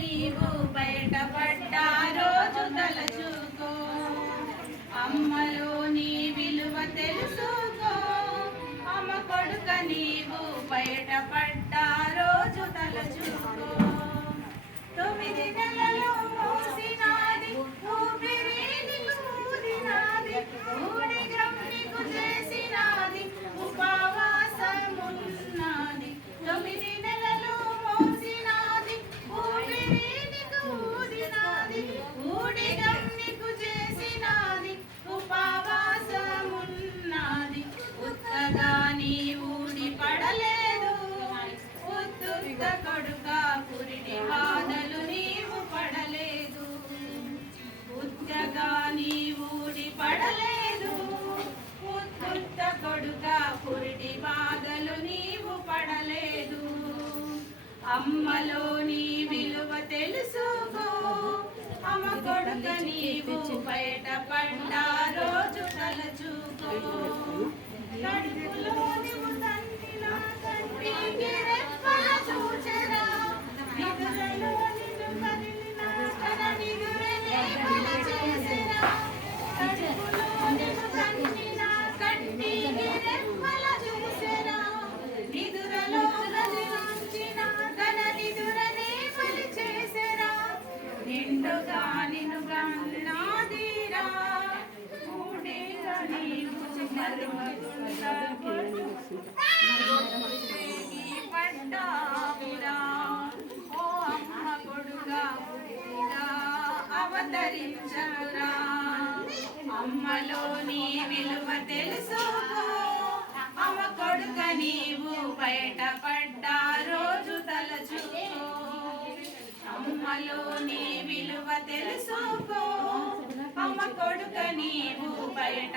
నీవు బయటపడ్డా అమ్మలోని విలువ తెలుసుకో. అమ్మ కొడుక నీవు బయట పడ్డా రోజు తలచుకో. నడుపులో నిన్ను కన్నాదిరా కూడేగా ఓ అమ్మ కొడుగా అవతరించరా అమ్మలోని విలువ తెలుసుకో అమ్మ కొడుక నీవు బయటపడ్డా రోజు తలచుకో అమ్మలోని రామ కొడుక నీవు బయట